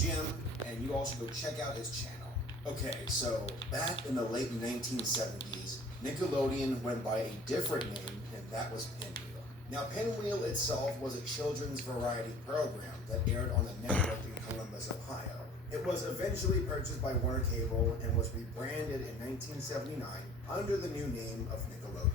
Jim, and you all should go check out his channel. Okay, so back in the late 1970s, Nickelodeon went by a different name, and that was Pinwheel. Now, Pinwheel itself was a children's variety program that aired on the network in Columbus, Ohio. It was eventually purchased by Warner Cable and was rebranded in 1979 under the new name of Nickelodeon.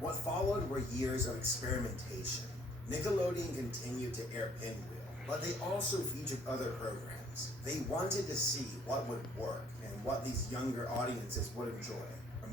What followed were years of experimentation. Nickelodeon continued to air Pinwheel, but they also featured other programs. They wanted to see what would work and what these younger audiences would enjoy.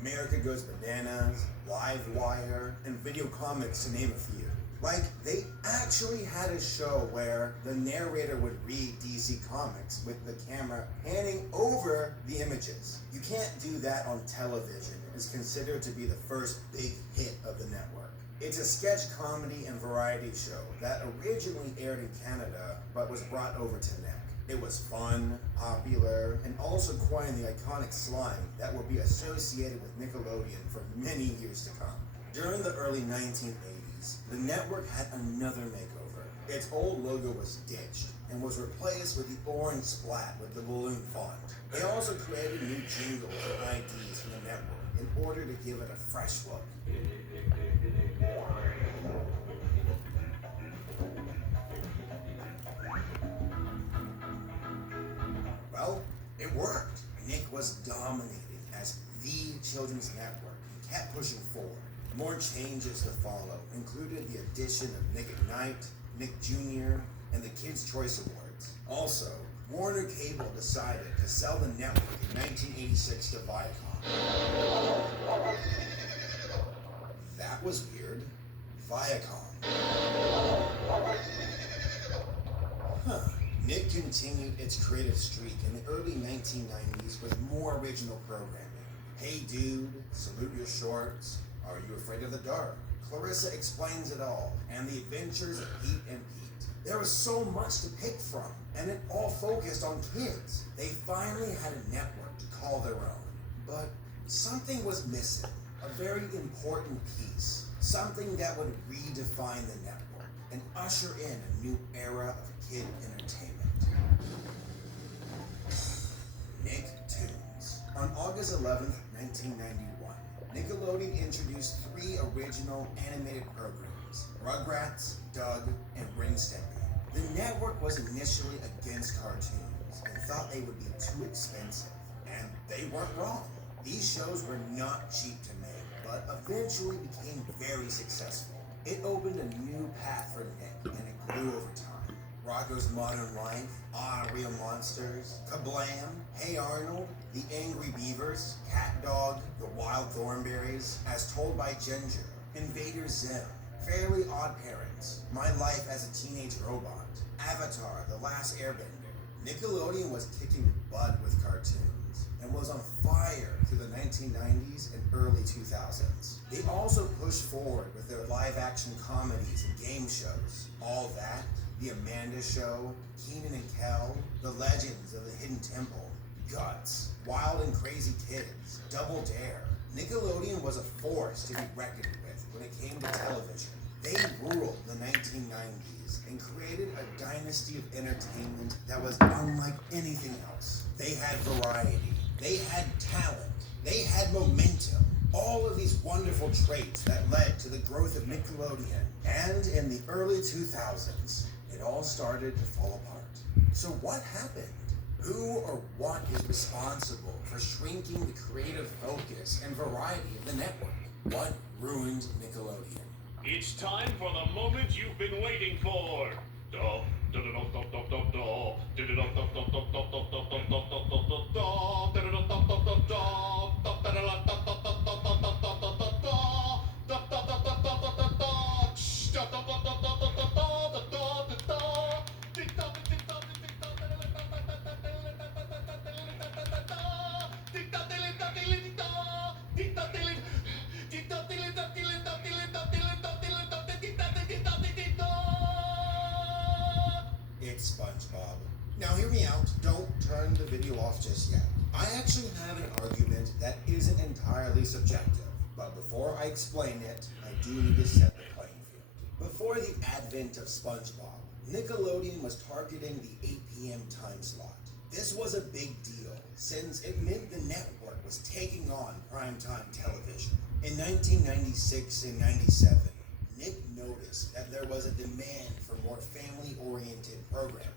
America Goes Bananas, Live Wire, and Video Comics, to name a few. Like, they actually had a show where the narrator would read DC Comics with the camera panning over the images. You can't do that on television. It's considered to be the first big hit of the network. It's a sketch comedy and variety show that originally aired in Canada but was brought over to NEC. It was fun, popular, and also coined the iconic slang that will be associated with Nickelodeon for many years to come. During the early 1980s, the network had another makeover. Its old logo was ditched and was replaced with the orange splat with the balloon font. They also created new jingles and IDs for the network in order to give it a fresh look. Well, it worked. Nick was dominating as the children's network and kept pushing forward. More changes to follow included the addition of Nick at Night, Nick Jr., and the Kids' Choice Awards. Also, Warner Cable decided to sell the network in 1986 to Viacom. That was weird. Viacom. Nick continued its creative streak in the early 1990s with more original programming. Hey Dude, Salute Your Shorts, Are You Afraid of the Dark? Clarissa Explains It All, and The Adventures of Pete and Pete. There was so much to pick from, and it all focused on kids. They finally had a network to call their own. But something was missing, a very important piece, something that would redefine the network and usher in a new era of kid entertainment. Nicktoons. On August 11th, 1991, Nickelodeon introduced 3 original animated programs: Rugrats, Doug, and Ren Stimpy. The network was initially against cartoons and thought they would be too expensive, and they weren't wrong. These shows were not cheap to make, but eventually became very successful. It opened a new path for Nick, and it grew over time. Rocko's Modern Life, Ah Real Monsters, Kablam, Hey Arnold, The Angry Beavers, Cat Dog, The Wild Thornberrys, As Told by Ginger, Invader Zim, Fairly Odd Parents, My Life as a Teenage Robot, Avatar, The Last Airbender. Nickelodeon was kicking butt with cartoons and was on fire through the 1990s and early 2000s. They also pushed forward with their live-action comedies and game shows. All That, The Amanda Show, Keenan and Kel, The Legends of the Hidden Temple, Guts, Wild and Crazy Kids, Double Dare. Nickelodeon was a force to be reckoned with when it came to television. They ruled the 1990s and created a dynasty of entertainment that was unlike anything else. They had variety, they had talent, they had momentum. All of these wonderful traits that led to the growth of Nickelodeon. And in the early 2000s, it all started to fall apart. So what happened? Who or what is responsible for shrinking the creative focus and variety of the network? What ruined Nickelodeon? It's time for the moment you've been waiting for. It's SpongeBob. Now hear me out, don't turn the video off just yet. I actually have an argument that isn't entirely subjective, but before I explain it, I do need to set the playing field. Before the advent of SpongeBob, Nickelodeon was targeting the 8 p.m. time slot. This was a big deal since it meant the network was taking on primetime television. In 1996 and 97, Nick noticed that there was a demand for more family-oriented programming.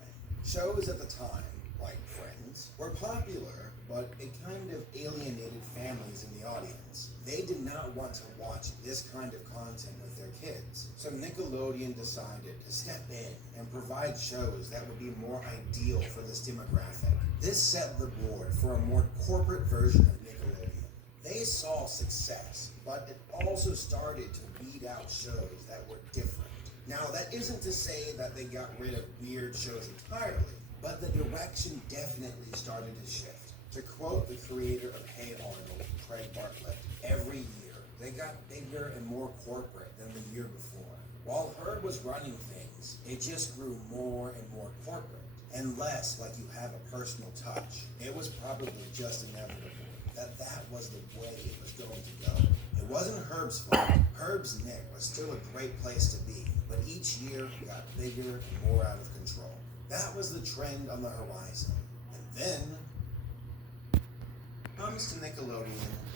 Shows at the time, like Friends, were popular, but it kind of alienated families in the audience. They did not want to watch this kind of content with their kids. So Nickelodeon decided to step in and provide shows that would be more ideal for this demographic. This set the board for a more corporate version of Nickelodeon. They saw success, but it also started to weed out shows that were different. Now, that isn't to say that they got rid of weird shows entirely, but the direction definitely started to shift. To quote the creator of Hey Arnold, Craig Bartlett, every year they got bigger and more corporate than the year before. While Herb was running things, it just grew more and more corporate, and less like you have a personal touch. It was probably just inevitable that was the way it was going to go. It wasn't Herb's fault. Herb's Nick was still a great place to be, but each year it got bigger and more out of control. That was the trend on the horizon. And then comes to Nickelodeon,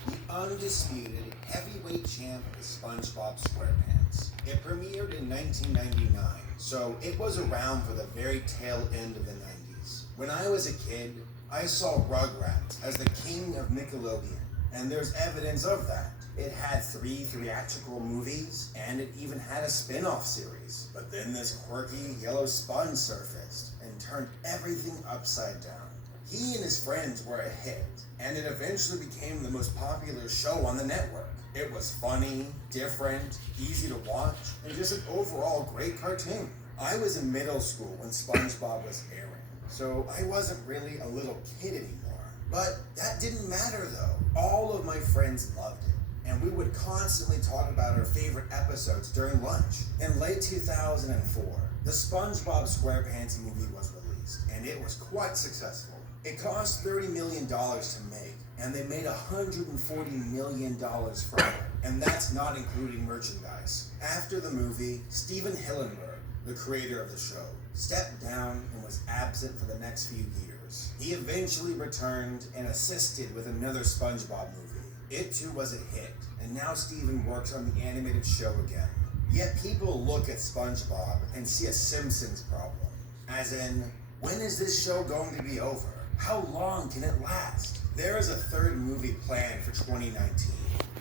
the undisputed heavyweight champ of SpongeBob SquarePants. It premiered in 1999, so it was around for the very tail end of the 90s. When I was a kid, I saw Rugrats as the king of Nickelodeon, and there's evidence of that. It had 3 theatrical movies, and it even had a spin-off series. But then this quirky yellow sponge surfaced and turned everything upside down. He and his friends were a hit, and it eventually became the most popular show on the network. It was funny, different, easy to watch, and just an overall great cartoon. I was in middle school when SpongeBob was airing, so I wasn't really a little kid anymore. But that didn't matter though. All of my friends loved it, and we would constantly talk about our favorite episodes during lunch. In late 2004, the SpongeBob SquarePants movie was released, and it was quite successful. It cost $30 million to make, and they made $140 million from it, and that's not including merchandise. After the movie, Steven Hillenburg, the creator of the show, stepped down and was absent for the next few years. He eventually returned and assisted with another SpongeBob movie. It too was a hit, and now Steven works on the animated show again. Yet people look at SpongeBob and see a Simpsons problem. As in, when is this show going to be over? How long can it last? There is a third movie planned for 2019.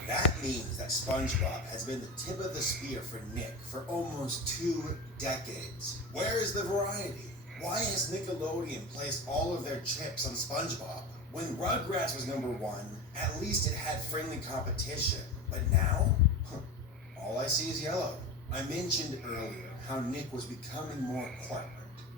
That means that SpongeBob has been the tip of the spear for Nick for almost 2 decades. Where is the variety? Why has Nickelodeon placed all of their chips on SpongeBob? When Rugrats was number 1, at least it had friendly competition. But now, all I see is yellow. I mentioned earlier how Nick was becoming more corporate.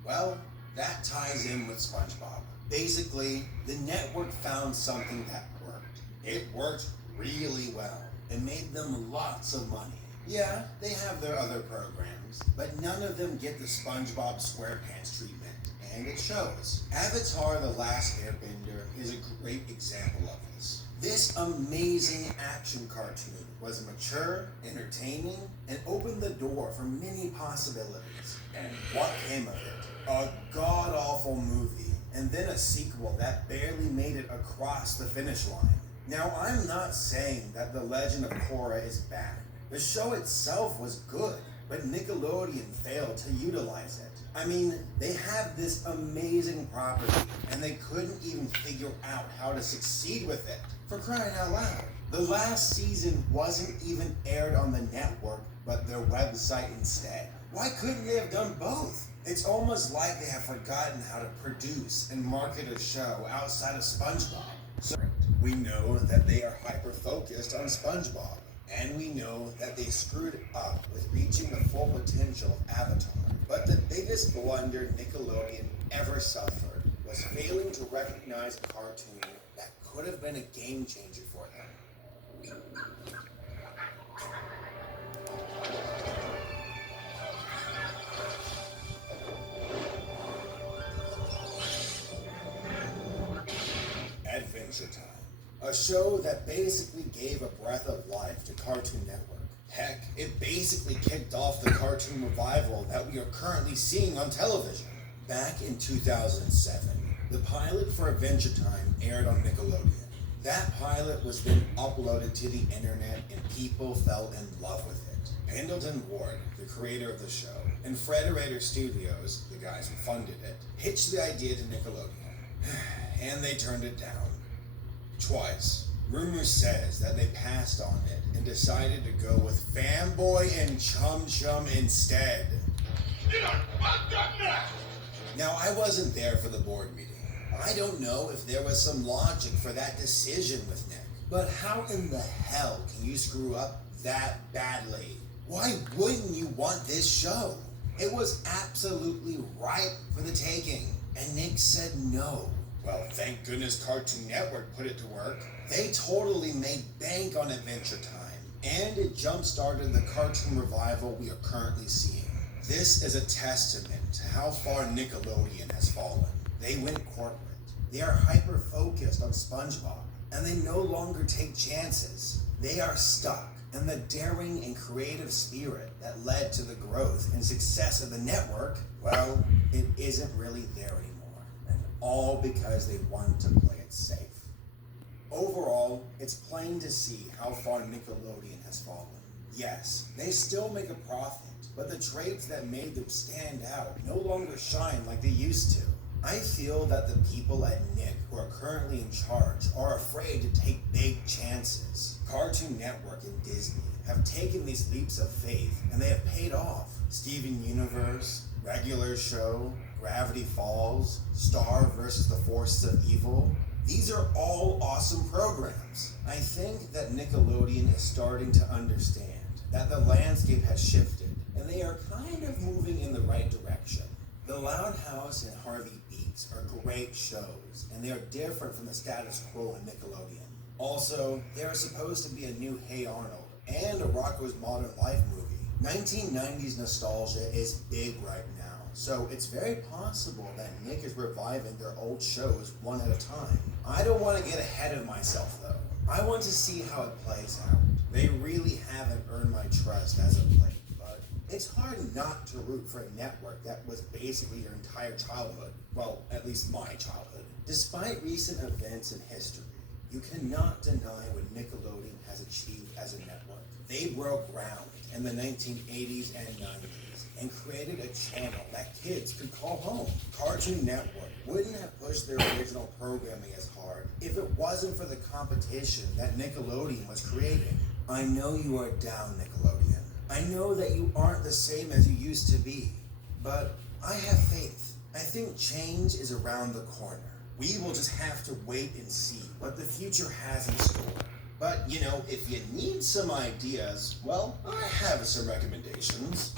Well, that ties in with SpongeBob. Basically, the network found something that worked. It worked really well. It made them lots of money. Yeah, they have their other programs, but none of them get the SpongeBob SquarePants treatment, and it shows. Avatar: The Last Airbender is a great example of this. This amazing action cartoon was mature, entertaining, and opened the door for many possibilities. And what came of it? A god-awful movie, and then a sequel that barely made it across the finish line. Now, I'm not saying that The Legend of Korra is bad. The show itself was good, but Nickelodeon failed to utilize it. I mean, they had this amazing property, and they couldn't even figure out how to succeed with it. For crying out loud. The last season wasn't even aired on the network, but their website instead. Why couldn't they have done both? It's almost like they have forgotten how to produce and market a show outside of SpongeBob. So we know that they are hyper-focused on SpongeBob, and we know that they screwed up with reaching the full potential of Avatar. But the biggest blunder Nickelodeon ever suffered was failing to recognize a cartoon that could have been a game changer for them. Adventure Time, a show that basically gave a breath of life to Cartoon Network. Heck, it basically kicked off the cartoon revival that we are currently seeing on television. Back in 2007, the pilot for Adventure Time aired on Nickelodeon. That pilot was then uploaded to the internet and people fell in love with it. Pendleton Ward, the creator of the show, and Frederator Studios, the guys who funded it, pitched the idea to Nickelodeon. And they turned it down. Twice. Rumor says that they passed on it and decided to go with Fanboy and Chum Chum instead. You done fucked up now! Now, I wasn't there for the board meeting. I don't know if there was some logic for that decision with Nick. But how in the hell can you screw up that badly? Why wouldn't you want this show? It was absolutely ripe for the taking, and Nick said no. Well, thank goodness Cartoon Network put it to work. They totally made bank on Adventure Time, and it jump-started the cartoon revival we are currently seeing. This is a testament to how far Nickelodeon has fallen. They went corporate. They are hyper-focused on SpongeBob, and they no longer take chances. They are stuck, and the daring and creative spirit that led to the growth and success of the network, well, it isn't really there anymore. And all because they want to play it safe. Overall, it's plain to see how far Nickelodeon has fallen. Yes, they still make a profit, but the traits that made them stand out no longer shine like they used to. I feel that the people at Nick who are currently in charge are afraid to take big chances. Cartoon Network and Disney have taken these leaps of faith and they have paid off. Steven Universe, Regular Show, Gravity Falls, Star vs. the Forces of Evil. These are all awesome programs. I think that Nickelodeon is starting to understand that the landscape has shifted and they are kind of moving in the right direction. The Loud House and Harvey Beats are great shows, and they are different from the status quo in Nickelodeon. Also, there is supposed to be a new Hey Arnold and a Rocko's Modern Life movie. 1990s nostalgia is big right now, so it's very possible that Nick is reviving their old shows one at a time. I don't want to get ahead of myself though. I want to see how it plays out. They really haven't earned my trust as of late. It's hard not to root for a network that was basically your entire childhood. Well, at least my childhood. Despite recent events in history, you cannot deny what Nickelodeon has achieved as a network. They broke ground in the 1980s and 90s and created a channel that kids could call home. Cartoon Network wouldn't have pushed their original programming as hard if it wasn't for the competition that Nickelodeon was creating. I know you are down, Nickelodeon. I know that you aren't the same as you used to be, but I have faith. I think change is around the corner. We will just have to wait and see what the future has in store. But, if you need some ideas, well, I have some recommendations.